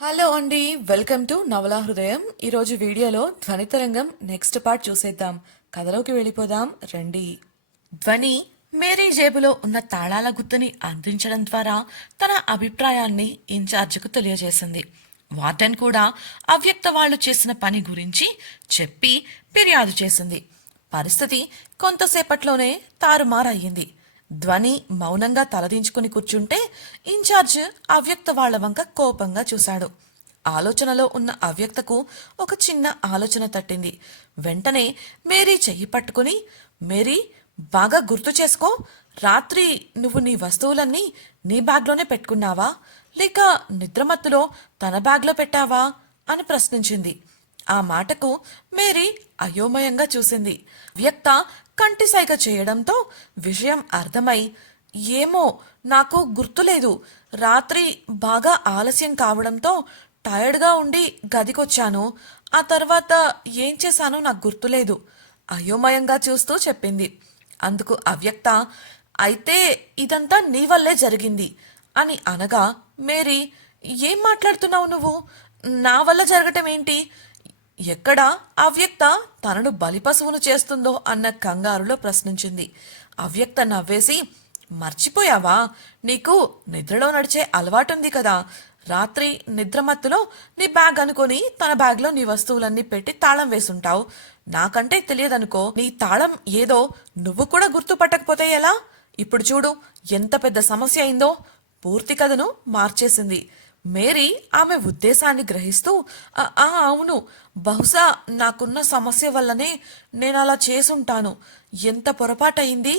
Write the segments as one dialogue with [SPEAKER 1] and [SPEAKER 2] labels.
[SPEAKER 1] Hello అండి welcome to నవలా హృదయం. ఈరోజు వీడియోలో ధ్వనితరంగం నెక్స్ట్ పార్ట్ చూసేద్దాం. కథలోకి వెళ్ళిపోదాం రండి. ధ్వని మేరీ జేబులో ఉన్న తాళాల గుర్తుని అందించడం ద్వారా తన అభిప్రాయాన్ని ఇన్ఛార్జ్కు తెలియజేసింది. వార్డెన్ కూడా అవ్యక్త వాళ్ళు చేసిన పని గురించి చెప్పి ఫిర్యాదు చేసింది. పరిస్థితి కొంతసేపట్లోనే తారుమారయ్యింది. ధ్వని మౌనంగా తలదించుకుని కూర్చుంటే ఇన్ఛార్జ్ అవ్యక్త వాళ్ళ వంక కోపంగా చూశాడు. ఆలోచనలో ఉన్న అవ్యక్తకు ఒక చిన్న ఆలోచన తట్టింది. వెంటనే మేరీ చెయ్యి పట్టుకుని మేరీ బాగా గుర్తు చేసుకో. రాత్రి నువ్వు నీ వస్తువులన్నీ నీ బ్యాగ్లోనే పెట్టుకున్నావా? లేక నిద్రమత్తులో తన బ్యాగ్లో పెట్టావా? అని ప్రశ్నించింది. ఆ మాటకు మేరీ అయోమయంగా చూసింది. వ్యక్త కంటి సైగ చేయడంతో విషయం అర్థమై ఏమో నాకు గుర్తులేదు. రాత్రి బాగా ఆలస్యం కావడంతో టైర్డ్గా ఉండి గదికొచ్చాను. ఆ తర్వాత ఏం చేశానో నాకు గుర్తులేదు. అయోమయంగా చూస్తూ చెప్పింది. అందుకు అవ్యక్త అయితే ఇదంతా నీ వల్లే జరిగింది అని అనగా మేరీ ఏం మాట్లాడుతున్నావు నువ్వు? నా వల్ల జరగటం ఏంటి ఎక్కడ అవ్యక్త తనను బలిపశువును చేస్తుందో అన్న కంగారులో ప్రశ్నించింది. అవ్యక్త నవ్వేసి మర్చిపోయావా? నీకు నిద్రలో నడిచే అలవాటుంది కదా. రాత్రి నిద్రమత్తులో నీ బ్యాగ్ అనుకొని తన బ్యాగ్లో నీ వస్తువులన్నీ పెట్టి తాళం వేసుంటావు. నాకంటే తెలియదనుకో నీ తాళం ఏదో నువ్వు కూడా గుర్తుపట్టకపోతే ఎలా? ఇప్పుడు చూడు ఎంత పెద్ద సమస్య అయిందో. పూర్తి కథను మార్చేసింది. మేరీ ఆమె ఉద్దేశాన్ని గ్రహిస్తూ "ఆ, అవును. బహుశా నాకున్న సమస్య వల్లనే నేను అలా చేసుంటాను. ఎంత పొరపాటయింది?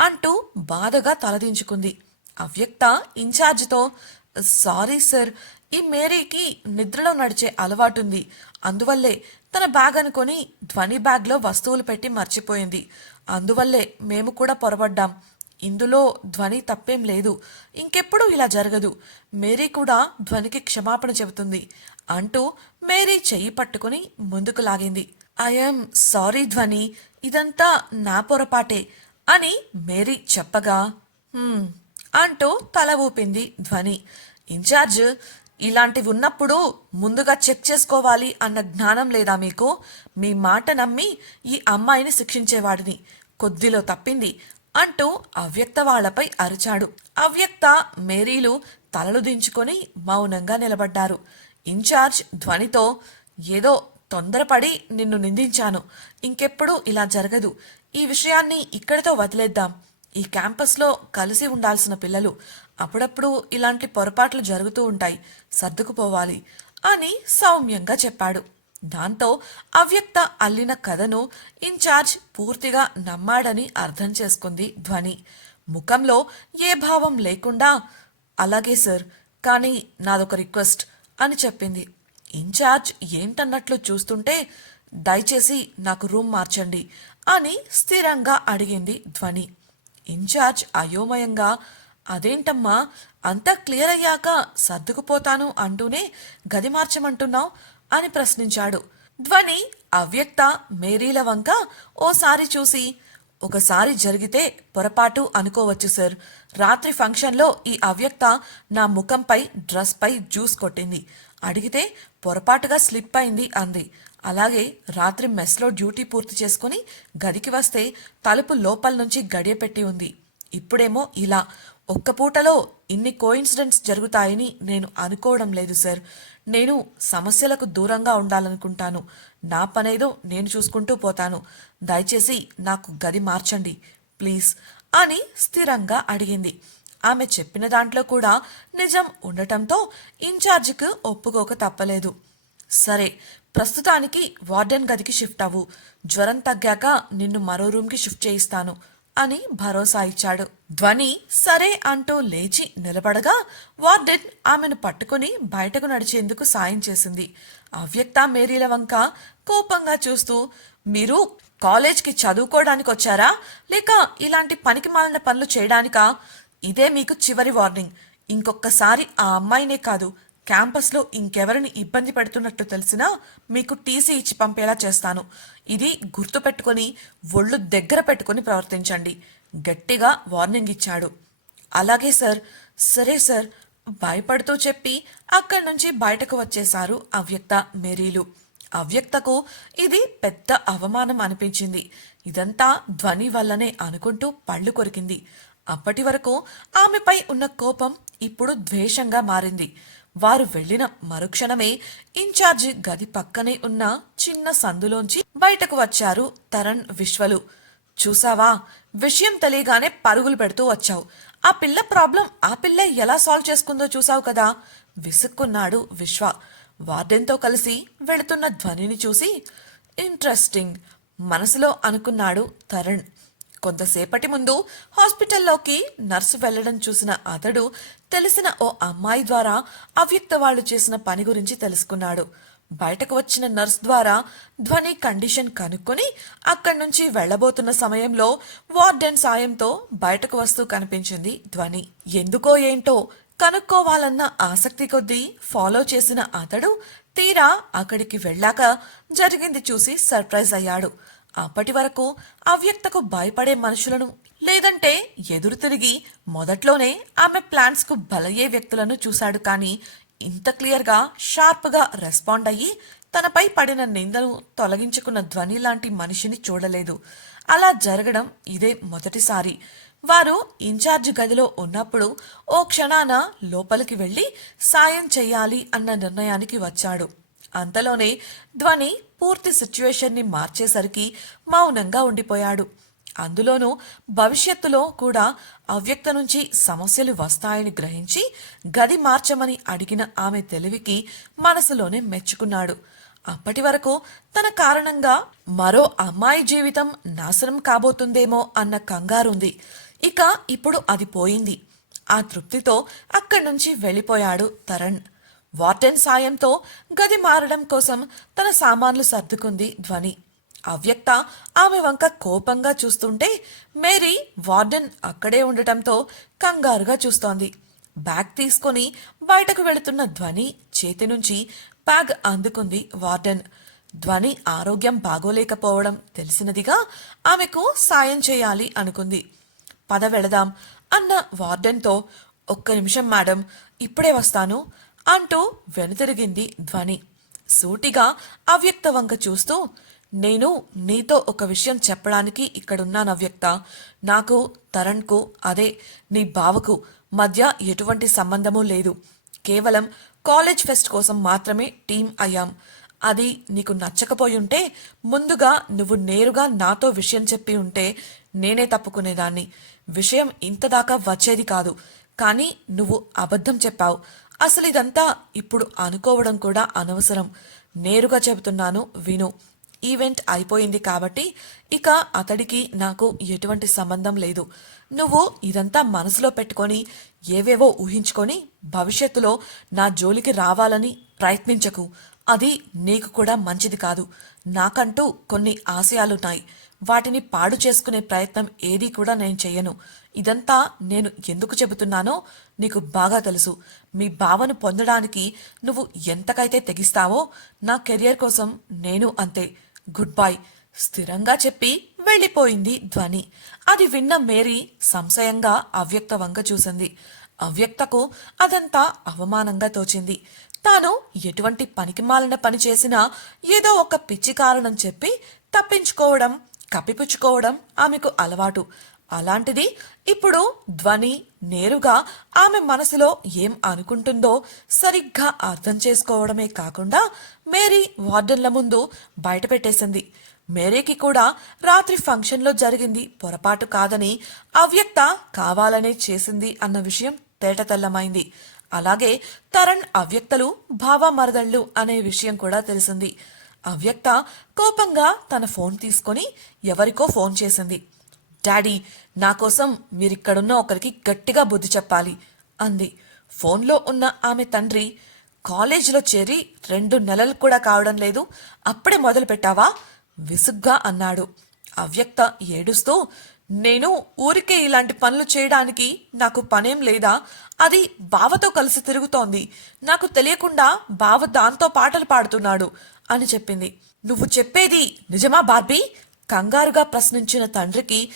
[SPEAKER 1] అంటూ బాధగా తలదించుకుంది. అవ్యక్త ఇన్ఛార్జితో సారీ సార్ ఈ మేరీకి నిద్రలో నడిచే అలవాటుంది. అందువల్లే తన బ్యాగ్ అనుకొని ధ్వని బ్యాగ్లో వస్తువులు పెట్టి మర్చిపోయింది. అందువల్లే మేము కూడా పొరపడ్డాం ఇందులో ధ్వని తప్పేం లేదు. ఇంకెప్పుడు ఇలా జరగదు. మేరీ కూడా ధ్వనికి క్షమాపణ చెబుతుంది అంటూ మేరీ చెయ్యి పట్టుకుని ముందుకు లాగింది. ఐఎమ్ సారీ ధ్వని ఇదంతా నా పొరపాటే అని మేరీ చెప్పగా అంటూ తల ఊపింది ధ్వని. ఇన్ఛార్జ్ ఇలాంటివి ఉన్నప్పుడు ముందుగా చెక్ చేసుకోవాలి అన్న జ్ఞానం లేదా మీకు? మీ మాట నమ్మి ఈ అమ్మాయిని శిక్షించేవాడిని. కొద్దిలో తప్పింది. అంటూ అవ్యక్త వాళ్ళపై అరిచాడు. అవ్యక్త మేరీలు తలలు దించుకొని మౌనంగా నిలబడ్డారు. ఇన్ఛార్జ్ ధ్వనితో ఏదో తొందరపడి నిన్ను నిందించాను. ఇంకెప్పుడు ఇలా జరగదు. ఈ విషయాన్ని ఇక్కడితో వదిలేద్దాం. ఈ క్యాంపస్లో కలిసి ఉండాల్సిన పిల్లలు అప్పుడప్పుడు ఇలాంటి పొరపాట్లు జరుగుతూ ఉంటాయి. సర్దుకుపోవాలి అని సౌమ్యంగా చెప్పాడు. దాంతో అవ్యక్త అల్లిన కథను ఇన్ఛార్జ్ పూర్తిగా నమ్మాడని అర్థం చేసుకుంది ధ్వని. ముఖంలో ఏ భావం లేకుండా అలాగే సార్ కానీ నాదొక రిక్వెస్ట్ అని చెప్పింది. ఇన్ఛార్జ్ ఏంటన్నట్లు చూస్తుంటే దయచేసి నాకు రూమ్ మార్చండి అని స్థిరంగా అడిగింది ధ్వని. ఇన్ఛార్జ్ అయోమయంగా? అదేంటమ్మా? అంతా క్లియర్ అయ్యాక సర్దుకుపోతాను అంటూనే గది మార్చమంటున్నావు? అని ప్రశ్నించాడు. ధ్వని అవ్యక్త మేరీల వంక ఓసారి చూసి ఒకసారి జరిగితే పొరపాటు అనుకోవచ్చు సార్. రాత్రి ఫంక్షన్లో ఈ అవ్యక్త నా ముఖంపై డ్రెస్పై జ్యూస్ కొట్టింది. అడిగితే పొరపాటుగా స్లిప్ అయింది అంది. అలాగే రాత్రి మెస్లో డ్యూటీ పూర్తి చేసుకుని గదికి వస్తే తలుపు లోపల నుంచి గడియపెట్టి ఉంది. ఇప్పుడేమో ఇలా ఒక్క పూటలో ఇన్ని కోయిన్సిడెంట్స్ జరుగుతాయని నేను అనుకోవడం లేదు సార్. నేను సమస్యలకు దూరంగా ఉండాలనుకుంటాను. నా పనేదో నేను చూసుకుంటూ పోతాను. దయచేసి నాకు గది మార్చండి ప్లీజ్ అని స్థిరంగా అడిగింది. ఆమె చెప్పిన దాంట్లో కూడా నిజం ఉండటంతో ఇన్ఛార్జికి ఒప్పుకోక తప్పలేదు. సరే ప్రస్తుతానికి వార్డెన్ గదికి షిఫ్ట్ అవ్వు. జ్వరం తగ్గాక నిన్ను మరో రూమ్కి షిఫ్ట్ చేయిస్తాను. అని భరోసా ఇచ్చాడు. ధ్వని సరే అంటూ లేచి నిలబడగా వార్డెన్ ఆమెను పట్టుకుని బయటకు నడిచేందుకు సాయం చేసింది. అవ్యక్త మేరీల వంక కోపంగా చూస్తూ మీరు కాలేజ్కి చదువుకోవడానికి వచ్చారా? లేక ఇలాంటి పనికి మాలిన పనులు చేయడానికా? ఇదే మీకు చివరి వార్నింగ్. ఇంకొకసారి ఆ అమ్మాయినే కాదు క్యాంపస్లో ఇంకెవరిని ఇబ్బంది పెడుతున్నట్టు తెలిసినా మీకు టీసీ ఇచ్చి పంపేలా చేస్తాను. ఇది గుర్తుపెట్టుకొని ఒళ్ళు దగ్గర పెట్టుకొని ప్రవర్తించండి. గట్టిగా వార్నింగ్ ఇచ్చాడు. అలాగే సార్ సరే సార్ భయపడుతూ చెప్పి అక్కడి నుంచి బయటకు వచ్చేశారు అవ్యక్త మెరీలు. అవ్యక్తకు ఇది పెద్ద అవమానం అనిపించింది. ఇదంతా ధ్వని వల్లనే అనుకుంటూ పళ్ళు కొరికింది. అప్పటి వరకు ఆమెపై ఉన్న కోపం ఇప్పుడు ద్వేషంగా మారింది. వారు వెళ్ళిన మరుక్షణమే ఇన్ఛార్జి గది పక్కనే ఉన్న చిన్న సందులోంచి బయటకు వచ్చారు తరణ్ విశ్వలు. చూసావా? విషయం తెలియగానే పరుగులు పెడుతూ వచ్చావు. ఆ పిల్ల ప్రాబ్లం ఆ పిల్ల ఎలా సాల్వ్ చేసుకుందో చూసావు కదా? విసుక్కున్నాడు విశ్వ. వార్డెన్తో కలిసి వెళుతున్న ధ్వనిని చూసి ఇంట్రెస్టింగ్ మనసులో అనుకున్నాడు తరుణ్. కొంతసేపటి ముందు హాస్పిటల్లోకి నర్సు వెళ్ళడం చూసిన అతడు తెలిసిన ఓ అమ్మాయి ద్వారా అవ్యక్త వాళ్ళు చేసిన పని గురించి తెలుసుకున్నాడు. బయటకు వచ్చిన నర్స్ ద్వారా ధ్వని కండిషన్ కనుక్కొని అక్కడి నుంచి వెళ్ళబోతున్న సమయంలో వార్డెన్ సాయంతో బయటకు వస్తూ కనిపించింది ధ్వని. ఎందుకో ఏంటో కనుక్కోవాలన్న ఆసక్తి కొద్దీ ఫాలో చేసిన అతడు తీరా అక్కడికి వెళ్ళాక జరిగింది చూసి సర్ప్రైజ్ అయ్యాడు. అప్పటి వరకు అవ్యక్తకు భయపడే మనుషులను లేదంటే ఎదురు తిరిగి మొదట్లోనే ఆమె ప్లాన్స్కు బలయ్యే వ్యక్తులను చూశాడు కానీ ఇంత క్లియర్గా షార్ప్గా రెస్పాండ్ అయ్యి తనపై పడిన నిందను తొలగించుకున్న ధ్వని లాంటి మనిషిని చూడలేదు. అలా జరగడం ఇదే మొదటిసారి. వారు ఇన్ఛార్జ్ గదిలో ఉన్నప్పుడు ఓ క్షణాన లోపలికి వెళ్ళి సాయం చేయాలి అన్న నిర్ణయానికి వచ్చాడు. అంతలోనే ధ్వని పూర్తి సిచ్యువేషన్ని మార్చేసరికి మౌనంగా ఉండిపోయాడు. అందులోనూ భవిష్యత్తులో కూడా అవ్యక్త నుంచి సమస్యలు వస్తాయని గ్రహించి గది మార్చమని అడిగిన ఆమె తెలివికి మనసులోనే మెచ్చుకున్నాడు. అప్పటి వరకు తన కారణంగా మరో అమ్మాయి జీవితం నాశనం కాబోతుందేమో అన్న కంగారుంది. ఇక ఇప్పుడు అది పోయింది. ఆ తృప్తితో అక్కడి నుంచి వెళ్ళిపోయాడు తరణ్. వార్డెన్ సాయంతో గది మారడం కోసం తన సామాన్లు సర్దుకుంది ధ్వని. అవ్యక్త ఆమె వంక కోపంగా చూస్తుంటే మేరీ వార్డెన్ అక్కడే ఉండటంతో కంగారుగా చూస్తోంది. బ్యాగ్ తీసుకొని బయటకు వెళుతున్న ధ్వని చేతి నుంచి బ్యాగ్ అందుకుంది వార్డెన్. ధ్వని ఆరోగ్యం బాగోలేకపోవడం తెలిసినదిగా ఆమెకు సాయం చేయాలి అనుకుంది. పద వెళదాం అన్న వార్డెన్తో ఒక్క నిమిషం మేడం ఇప్పుడే వస్తాను. అంటూ వెనుతిరిగింది ధ్వని. సూటిగా అవ్యక్త వంక చూస్తూ నేను నీతో ఒక విషయం చెప్పడానికి ఇక్కడున్నాను అవ్యక్త నాకు తరణ్కు అదే నీ బావకు మధ్య ఎటువంటి సంబంధము లేదు. కేవలం కాలేజ్ ఫెస్ట్ కోసం మాత్రమే టీం అయ్యాం. అది నీకు నచ్చకపోయి ఉంటే ముందుగా నువ్వు నేరుగా నాతో విషయం చెప్పి ఉంటే నేనే తప్పుకునేదాన్ని. విషయం ఇంతదాకా వచ్చేది కాదు. కానీ నువ్వు అబద్ధం చెప్పావు. అసలు ఇదంతా ఇప్పుడు అనుకోవడం కూడా అనవసరం. నేరుగా చెబుతున్నాను విను. ఈవెంట్ అయిపోయింది కాబట్టి ఇక అతడికి నాకు ఎటువంటి సంబంధం లేదు. నువ్వు ఇదంతా మనసులో పెట్టుకొని ఏవేవో ఊహించుకొని భవిష్యత్తులో నా జోలికి రావాలని ప్రయత్నించకు. అది నీకు కూడా మంచిది కాదు. నాకంటూ కొన్ని ఆశయాలున్నాయి. వాటిని పాడు చేసుకునే ప్రయత్నం ఏదీ కూడా నేను చెయ్యను. ఇదంతా నేను ఎందుకు చెబుతున్నానో నీకు బాగా తెలుసు. మీ భావను పొందడానికి నువ్వు ఎంతకైతే తెగిస్తావో నా కెరియర్ కోసం నేను అంతే. Good bye. స్థిరంగా చెప్పి వెళ్ళిపోయింది ధ్వని. అది విన్న మేరీ సంశయంగా అవ్యక్త వంక చూసింది. అవ్యక్తకు అదంతా అవమానంగా తోచింది. తాను ఎటువంటి పనికిమాలిన పని చేసినా ఏదో ఒక పిచ్చి కారణం చెప్పి తప్పించుకోవడం కప్పిపుచ్చుకోవడం ఆమెకు అలవాటు. అలాంటిది ఇప్పుడు ధ్వని నేరుగా ఆమె మనసులో ఏం అనుకుంటుందో సరిగ్గా అర్థం చేసుకోవడమే కాకుండా మేరీ వార్డెన్ల ముందు బయట పెట్టేసింది. మేరీకి కూడా రాత్రి ఫంక్షన్లో జరిగింది పొరపాటు కాదని అవ్యక్త కావాలనే చేసింది అన్న విషయం తేటతెల్లమైంది. అలాగే తరణ్ అవ్యక్తలు భావామరదళ్ళు అనే విషయం కూడా తెలిసింది. అవ్యక్త కోపంగా తన ఫోన్ తీసుకొని ఎవరికో ఫోన్ చేసింది. డాడీ నా కోసం మీరిక్కడున్న ఒకరికి గట్టిగా బుద్ధి చెప్పాలి అంది. ఫోన్లో ఉన్న ఆమె తండ్రి కాలేజీలో చేరి రెండు నెలలు కూడా కావడం లేదు అప్పుడే మొదలు పెట్టావా? విసుగ్గా అన్నాడు. అవ్యక్త ఏడుస్తూ నేను ఊరికే ఇలాంటి పనులు చేయడానికి నాకు పనేం లేదా? అది బావతో కలిసి తిరుగుతోంది. నాకు తెలియకుండా బావ దాంతో పాటలు పాడుతున్నాడు అని చెప్పింది. నువ్వు చెప్పేది నిజమా బార్బీ? కంగారుగా ప్రశ్నించిన తండ్రికి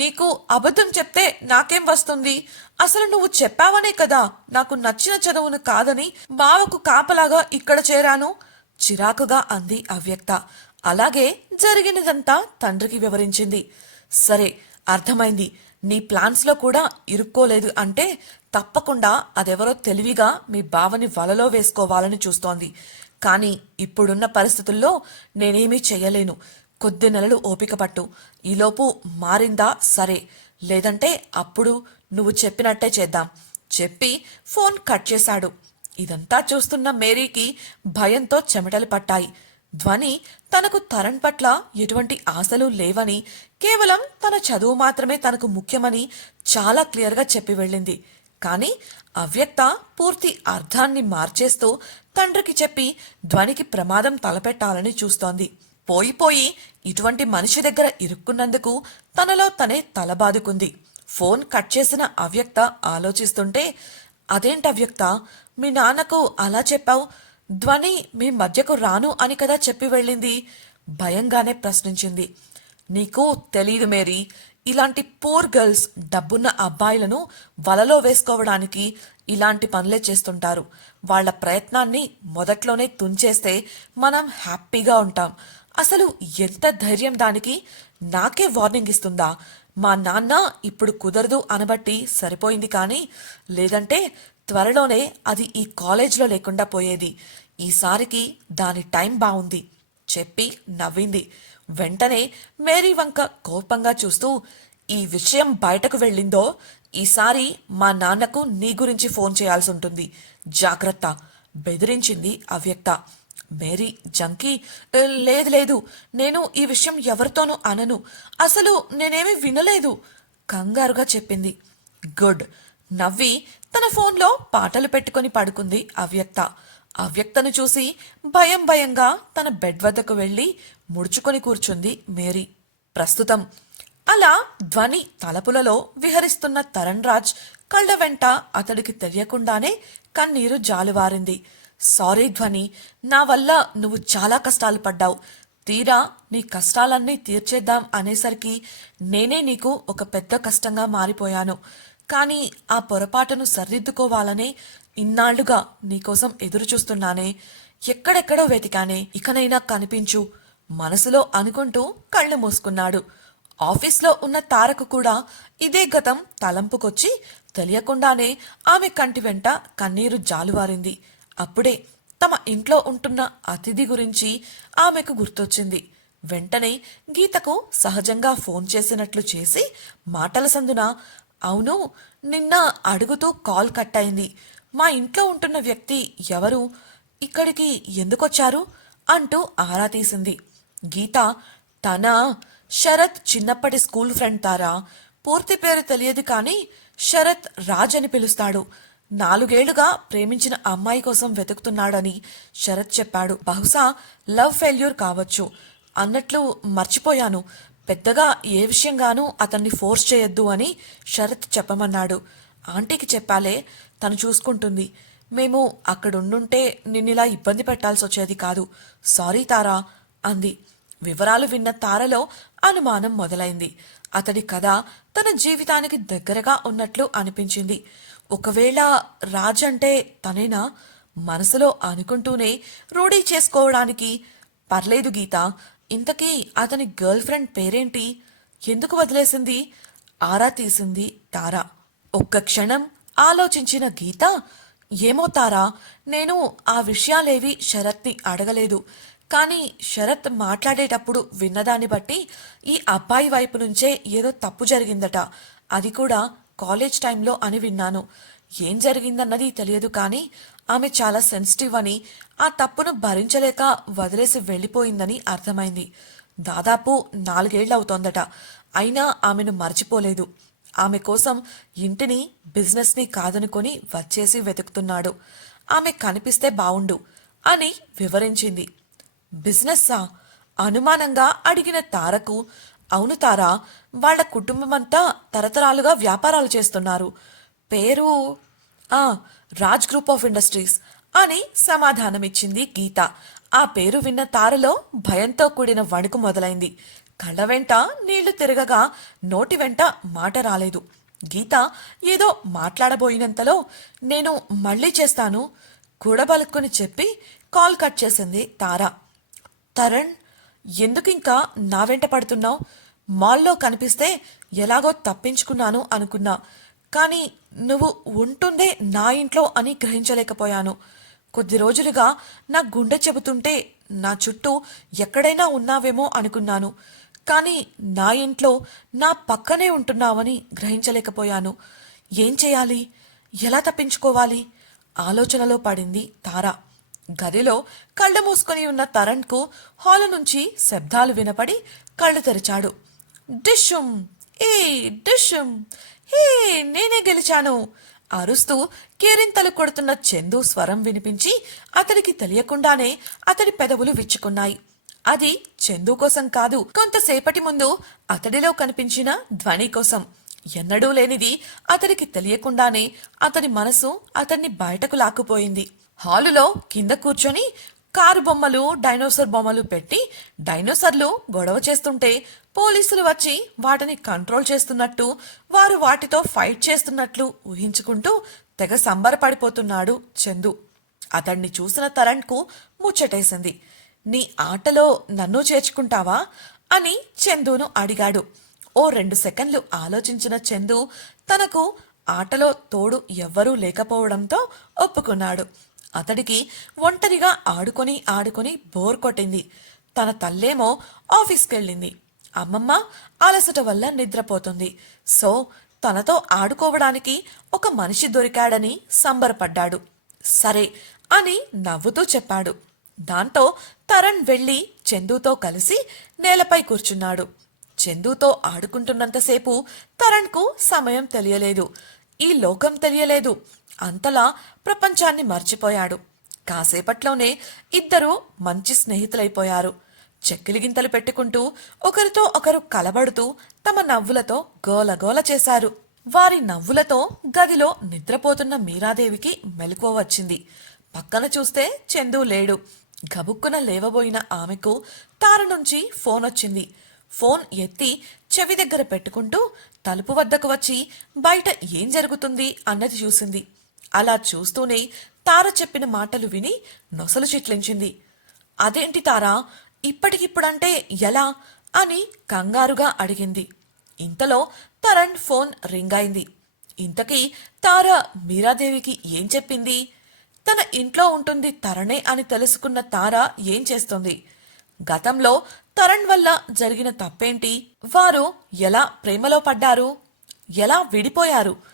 [SPEAKER 1] నీకు అబద్ధం చెప్తే నాకేం వస్తుంది? అసలు నువ్వు చెప్పావనే కదా నాకు నచ్చిన చదువును కాదని బావకు కాపలాగా ఇక్కడ చేరాను? చిరాకుగా అంది అవ్యక్త. అలాగే జరిగినదంతా తండ్రికి వివరించింది. సరే అర్థమైంది. నీ ప్లాన్స్లో కూడా ఇరుక్కోలేదు అంటే తప్పకుండా అదెవరో తెలివిగా మీ బావని వలలో వేసుకోవాలని చూస్తోంది. కానీ ఇప్పుడున్న పరిస్థితుల్లో నేనేమీ చెయ్యలేను కొద్ది నెలలు ఓపిక పట్టు. ఈలోపు మారిందా సరే. లేదంటే అప్పుడు నువ్వు చెప్పినట్టే చేద్దాం. చెప్పి ఫోన్ కట్ చేశాడు. ఇదంతా చూస్తున్న మేరీకి భయంతో చెమటలు పట్టాయి. ధ్వని తనకు తరణ్ పట్ల ఎటువంటి ఆశలు లేవని కేవలం తన చదువు మాత్రమే తనకు ముఖ్యమని చాలా క్లియర్గా చెప్పి వెళ్ళింది. కానీ అవ్యక్త పూర్తి అర్థాన్ని మార్చేస్తూ తండ్రికి చెప్పి ధ్వనికి ప్రమాదం తలపెట్టాలని చూస్తోంది. పోయిపోయి ఇటువంటి మనిషి దగ్గర ఇరుక్కున్నందుకు తనలో తనే తలబాదుకుంది. ఫోన్ కట్ చేసిన అవ్యక్త ఆలోచిస్తుంటే అదేంటి అవ్యక్త? మీ నాన్నకు అలా చెప్పావు? ధ్వని మీ మధ్యకు రాను అని కదా చెప్పి వెళ్ళింది? భయంగానే ప్రశ్నించింది. నీకు తెలీదు మేరీ ఇలాంటి పూర్ గర్ల్స్ డబ్బున్న అబ్బాయిలను వలలో వేసుకోవడానికి ఇలాంటి పనులే చేస్తుంటారు. వాళ్ళ ప్రయత్నాన్ని మొదట్లోనే తుంచేస్తే మనం హ్యాపీగా ఉంటాం. అసలు ఎంత ధైర్యం దానికి? నాకే వార్నింగ్ ఇస్తుందా? మా నాన్న ఇప్పుడు కుదరదు అనబట్టి సరిపోయింది కానీ లేదంటే త్వరలోనే అది ఈ కాలేజ్లో లేకుండా పోయేది. ఈసారికి దాని టైం బాగుంది చెప్పి నవ్వింది. వెంటనే మేరీ వంక కోపంగా చూస్తూ ఈ విషయం బయటకు వెళ్ళిందో ఈసారి మా నాన్నకు నీ గురించి ఫోన్ చేయాల్సి ఉంటుంది. జాగ్రత్త బెదిరించింది అవ్యక్త. మేరీ జంకీ లేదు లేదు. నేను ఈ విషయం ఎవరితోనూ అనను. అసలు నేనేమీ వినలేదు కంగారుగా చెప్పింది. గుడ్. నవ్వి తన ఫోన్లో పాటలు పెట్టుకొని పడుకుంది అవ్యక్త. అవ్యక్తను చూసి భయం భయంగా తన బెడ్ వద్దకు వెళ్ళి ముడుచుకొని కూర్చుంది మేరీ. ప్రస్తుతం. అలా ధ్వని తలపులలో విహరిస్తున్న తరణ్ రాజ్ కళ్ళ వెంట అతడికి తెలియకుండానే కన్నీరు జాలువారింది. సారీ ధ్వని నా వల్ల నువ్వు చాలా కష్టాలు పడ్డావు. తీరా నీ కష్టాలన్నీ తీర్చేద్దాం అనేసరికి నేనే నీకు ఒక పెద్ద కష్టంగా మారిపోయాను. కానీ ఆ పొరపాటును సరిదిద్దుకోవాలనే ఇన్నాళ్ళుగా నీకోసం ఎదురు చూస్తున్నానే ఎక్కడెక్కడో వెతికానే ఇకనైనా కనిపించు. మనసులో అనుకుంటూ కళ్ళు మూసుకున్నాడు. ఆఫీస్లో ఉన్న తారకు కూడా ఇదే గతం తలంపుకొచ్చి తెలియకుండానే ఆమె కంటి వెంట కన్నీరు జాలువారింది. అప్పుడే తమ ఇంట్లో ఉంటున్న అతిథి గురించి ఆమెకు గుర్తొచ్చింది. వెంటనే గీతకు సహజంగా ఫోన్ చేసినట్లు చేసి మాటల సందున అవును నిన్న అడుగుతూ కాల్ కట్ అయింది మా ఇంట్లో ఉంటున్న వ్యక్తి ఎవరు? ఇక్కడికి ఎందుకొచ్చారు? అంటూ ఆరా తీసింది. గీత తన? శరత్ చిన్నప్పటి స్కూల్ ఫ్రెండ్ తారా? పూర్తి పేరు తెలియదు కానీ శరత్ రాజ్ అని పిలుస్తాడు. నాలుగేళ్ళుగా ప్రేమించిన అమ్మాయి కోసం వెతుకుతున్నాడని శరత్ చెప్పాడు. బహుశా లవ్ ఫెయిల్యూర్ కావచ్చు. అన్నట్లు మర్చిపోయాను. పెద్దగా ఏ విషయంగానూ అతన్ని ఫోర్స్ చేయొద్దు అని శరత్ చెప్పమన్నాడు. ఆంటీకి చెప్పాలే తను చూసుకుంటుంది. మేము అక్కడుండుంటే నిన్నిలా ఇబ్బంది పెట్టాల్సి వచ్చేది కాదు. సారీ తారా అంది. వివరాలు విన్న తారలో అనుమానం మొదలైంది. అతడి కథ తన జీవితానికి దగ్గరగా ఉన్నట్లు అనిపించింది. ఒకవేళ రాజ్ అంటే తనేనా మనసులో అనుకుంటూనే రూఢీ చేసుకోవడానికి? పర్లేదు గీత ఇంతకీ అతని గర్ల్ ఫ్రెండ్ పేరేంటి? ఎందుకు వదిలేసింది? ఆరా తీసింది తారా. ఒక్క క్షణం ఆలోచించిన గీత ఏమో తారా నేను ఆ విషయాలేవి శరత్ని అడగలేదు. కానీ శరత్ మాట్లాడేటప్పుడు విన్నదాన్ని బట్టి ఈ అబ్బాయి వైపు నుంచే ఏదో తప్పు జరిగిందట. అది కూడా కాలేజ్ టైంలో అని విన్నాను. ఏం జరిగిందన్నది తెలియదు కానీ ఆమె చాలా సెన్సిటివ్ అని ఆ తప్పును భరించలేక వదిలేసి వెళ్ళిపోయిందని అర్థమైంది. దాదాపు నాలుగేళ్ళవుతోందట. అయినా ఆమెను మర్చిపోలేదు. ఆమె కోసం ఇంటిని బిజినెస్ని కాదనుకొని వచ్చేసి వెతుకుతున్నాడు. ఆమె కనిపిస్తే బావుండు అని వివరించింది. బిజినెస్సా? అనుమానంగా అడిగిన తారకు అవును తారా వాళ్ళ కుటుంబమంతా తరతరాలుగా వ్యాపారాలు చేస్తున్నారు. పేరు? ఆ రాజ్ గ్రూప్ ఆఫ్ ఇండస్ట్రీస్ అని సమాధానమిచ్చింది గీత. ఆ పేరు విన్న తారలో భయంతో కూడిన వణుకు మొదలైంది. కళ్ళ వెంట నీళ్ళు తిరగగా నోటి వెంట మాట రాలేదు. గీత ఏదో మాట్లాడబోయినంతలో నేను మళ్ళీ చేస్తాను కూడబలుక్కుని చెప్పి కాల్ కట్ చేసింది తార. తరణ్ ఎందుకు ఇంకా నా వెంట పడుతున్నావు? మాల్లో కనిపిస్తే ఎలాగో తప్పించుకున్నాను అనుకున్నా. కానీ నువ్వు ఉంటుందే నా ఇంట్లో అని గ్రహించలేకపోయాను. కొద్ది రోజులుగా నా గుండె చెబుతుంటే నా చుట్టూ ఎక్కడైనా ఉన్నావేమో అనుకున్నాను. కానీ నా ఇంట్లో నా పక్కనే ఉంటున్నావని గ్రహించలేకపోయాను. ఏం చేయాలి? ఎలా తప్పించుకోవాలి? ఆలోచనలో పడింది తారా. గదిలో కళ్ళు మూసుకొని ఉన్న తరణ్కు హాలు నుంచి శబ్దాలు వినపడి కళ్ళు తెరిచాడు. డిషుమ్ ఏ డిషుమ్ హే నేనే గెలిచాను అరుస్తూ కేరింతలు కొడుతున్న చందు స్వరం వినిపించి అతడికి తెలియకుండానే అతడి పెదవులు విచ్చుకున్నాయి. అది చందు కోసం కాదు కొంతసేపటి ముందు అతడిలో కనిపించిన ధ్వని కోసం. ఎన్నడూ లేనిది అతడికి తెలియకుండానే అతడి మనసు అతన్ని బయటకు లాక్కుపోయింది. హాలులో కింద కూర్చొని కారు బొమ్మలు డైనోసర్ బొమ్మలు పెట్టి డైనోసర్లు గొడవ చేస్తుంటే పోలీసులు వచ్చి వాటిని కంట్రోల్ చేస్తున్నట్టు వారు వాటితో ఫైట్ చేస్తున్నట్లు ఊహించుకుంటూ తెగ సంబరపడిపోతున్నాడు చందు. అతన్ని చూసిన తరణ్కు ముచ్చటేసింది. నీ ఆటలో నన్ను చేర్చుకుంటావా? అని చందును అడిగాడు. ఓ రెండు సెకండ్లు ఆలోచించిన చందు తనకు ఆటలో తోడు ఎవ్వరూ లేకపోవడంతో ఒప్పుకున్నాడు. అతడికి ఒంటరిగా ఆడుకొని ఆడుకొని బోర్ కొట్టింది. తన తల్లేమో ఆఫీస్కెళ్ళింది. అమ్మమ్మ అలసట వల్ల నిద్రపోతుంది. సో తనతో ఆడుకోవడానికి ఒక మనిషి దొరికాడని సంబరపడ్డాడు. సరే అని నవ్వుతూ చెప్పాడు. దాంతో తరణ్ వెళ్ళి చందుతో కలిసి నేలపై కూర్చున్నాడు. చందుతో ఆడుకుంటున్నంతసేపు తరణ్కు సమయం తెలియలేదు. ఈ లోకం తెలియలేదు. అంతలా ప్రపంచాన్ని మర్చిపోయాడు. కాసేపట్లోనే ఇద్దరూ మంచి స్నేహితులైపోయారు. చెక్కిలిగింతలు పెట్టుకుంటూ ఒకరితో ఒకరు కలబడుతూ తమ నవ్వులతో గోలగోల చేశారు. వారి నవ్వులతో గదిలో నిద్రపోతున్న మీరాదేవికి మెలకువ వచ్చింది. పక్కన చూస్తే చందు లేడు. గబుక్కున లేవబోయిన ఆమెకు తార నుంచి ఫోన్ వచ్చింది. ఫోన్ ఎత్తి చెవి దగ్గర పెట్టుకుంటూ తలుపు వద్దకు వచ్చి బయట ఏం జరుగుతుంది? అన్నది చూసింది. అలా చూస్తూనే తార చెప్పిన మాటలు విని నొసలు చిట్లించింది. అదేంటి తారా ఇప్పటికిప్పుడంటే ఎలా? అని కంగారుగా అడిగింది. ఇంతలో తరణ్ ఫోన్ రింగ్ అయింది ఇంతకీ తార మీరాదేవికి ఏం చెప్పింది? తన ఇంట్లో ఉంటుంది తరణే అని తెలుసుకున్న తార ఏం చేస్తుంది? గతంలో తరణ్ వల్ల జరిగిన తప్పేంటి? వారు ఎలా ప్రేమలో పడ్డారు? ఎలా విడిపోయారు?